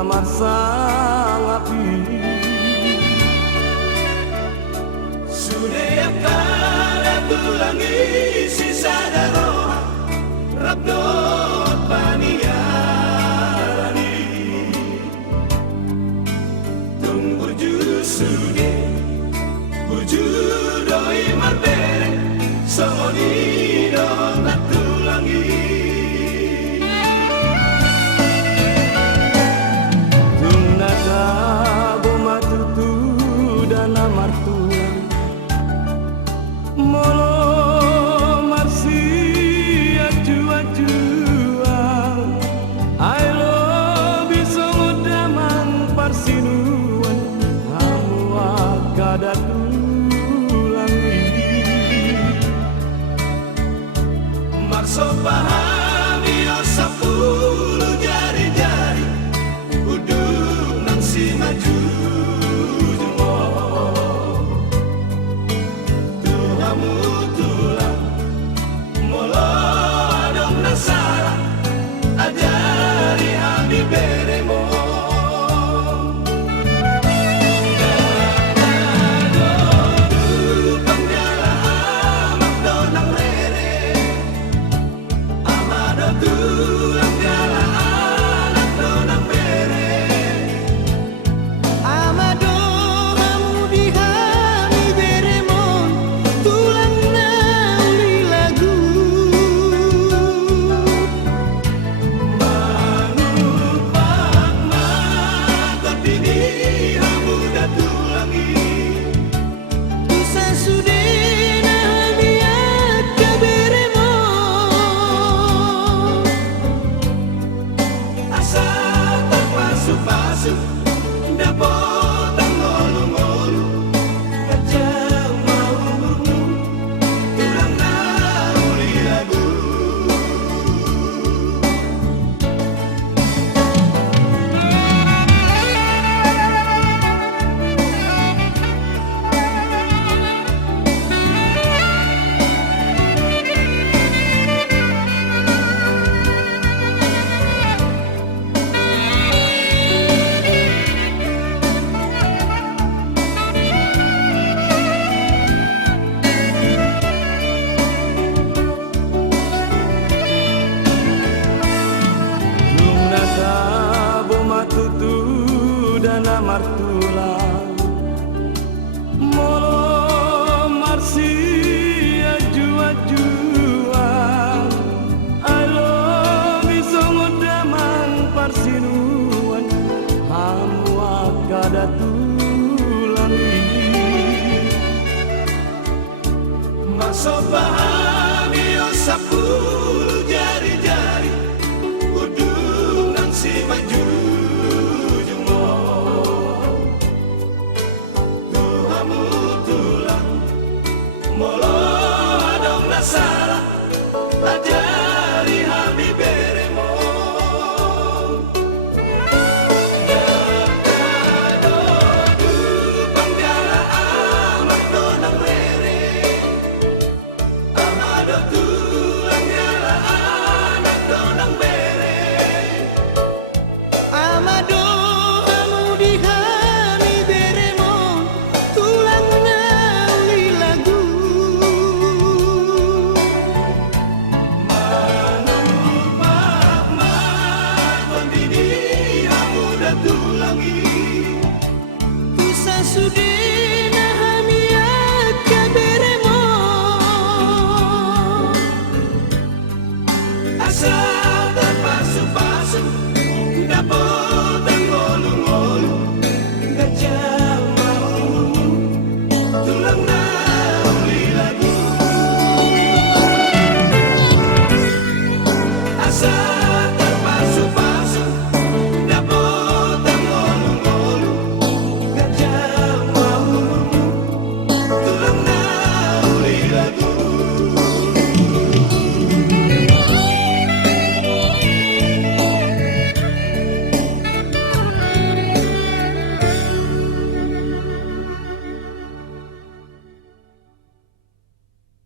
namar sang api Sudah kada tulangi sisa daroha Rabdot paniarani Tung buju sude Buju doi marbere Songoni dot tulangi Tung nada boma tutu dan namar tulang Molo marsi aju-ajuan Ailo bisa ngodaman parsinuan Hamu akada tulangi Maksud pahami o 10 jari-jari Uduk nang si maju jumo Tuhamu tulang Molo adong nasara Ajari ami beremo Tulang gala anak donang bere Amado hamu dihami beremon tulang nauli lagu Manut pakma Kotini hamu datulangi bisa sudena biat ke beremon Asa terpasu-pasu Dapot ang ngolu-ngolu Kajang mau-mau Tulang nauli lagu Tung nada boma tutu dan namar tulang Molo marsi aju-ajuan Alo bisa ngodaman parsinuan Hamu akada tulangi Maksud pahami o 10 jari-jari Uduk nang si maju jumo Tuhamu tulang Molo adong nasara Ajari hami beremo Dakado dupang jala amat donang rere Amado tulang jala anak donang bere Amado hamu dihami beremon tulang nauli lagu Manut pakma Kondini hamu datulangi bisa sudena